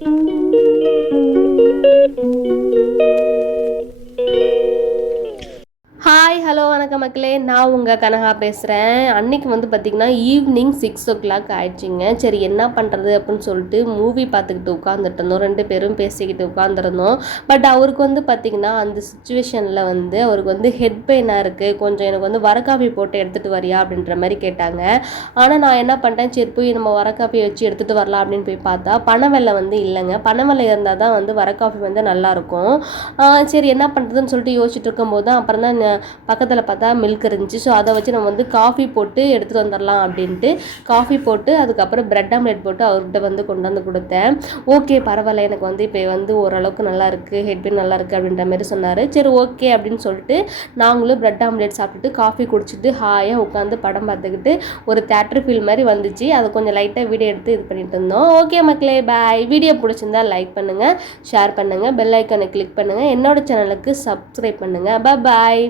Hi hello வணக்கம் மக்களே, நான் உங்கள் கனகா பேசுகிறேன். அன்றைக்கி வந்து பார்த்திங்கன்னா ஈவினிங் 6 o'clock ஆயிடுச்சிங்க. சரி என்ன பண்ணுறது அப்படின்னு சொல்லிட்டு மூவி பார்த்துக்கிட்டு உட்காந்துட்டு இருந்தோம். 2 பேரும் பேசிக்கிட்டு உட்காந்துருந்தோம். பட் அவருக்கு வந்து பார்த்திங்கன்னா அந்த சுச்சுவேஷனில் வந்து அவருக்கு வந்து ஹெட் பெயினாக இருக்குது, கொஞ்சம் எனக்கு வந்து வர காஃபி போட்டு எடுத்துகிட்டு வரியா அப்படின்ற மாதிரி கேட்டாங்க. ஆனால் நான் என்ன பண்ணிட்டேன், சரி போய் நம்ம வர காஃபி வச்சு எடுத்துகிட்டு வரலாம் அப்படின்னு போய் பார்த்தா பனை வெல்லம் வந்து இல்லைங்க. பனை வெல்லம் இருந்தால் தான் வந்து வர காஃபி வந்து நல்லாயிருக்கும். சரி என்ன பண்ணுறதுன்னு சொல்லிட்டு யோசிச்சுட்டு இருக்கும்போது தான் அப்புறம் தான் பக்கத்தில் பார்த்தா மில்க் இருந்துச்சு. ஸோ அதை வச்சு நம்ம வந்து காஃபி போட்டு எடுத்துகிட்டு வந்துடலாம் அப்படின்ட்டு காஃபி போட்டு அதுக்கப்புறம் பிரெட் ஆம்லெட் போட்டு அவர்கிட்ட வந்து கொண்டாந்து கொடுத்தேன். ஓகே பரவாயில்ல, எனக்கு வந்து இப்போ வந்து ஓரளவுக்கு நல்லா இருக்குது, ஹெட் பெயின் நல்லா இருக்குது அப்படின்ற மாதிரி சொன்னார். சரி ஓகே அப்படின்னு சொல்லிட்டு நாங்களும் பிரெட் ஆம்லெட் சாப்பிட்டுட்டு காஃபி குடிச்சிட்டு ஹாயாக உட்காந்து படம் பார்த்துக்கிட்டு ஒரு தேட்டர் ஃபீல் மாதிரி வந்துச்சு. அதை கொஞ்சம் லைட்டாக வீடியோ எடுத்து இது பண்ணிட்டு இருந்தோம். ஓகே மக்களே, பாய். வீடியோ பிடிச்சிருந்தா லைக் பண்ணுங்கள், ஷேர் பண்ணுங்கள், பெல் ஐக்கானை கிளிக் பண்ணுங்கள், என்னோட சேனலுக்கு சப்ஸ்கிரைப் பண்ணுங்கள். பாய்.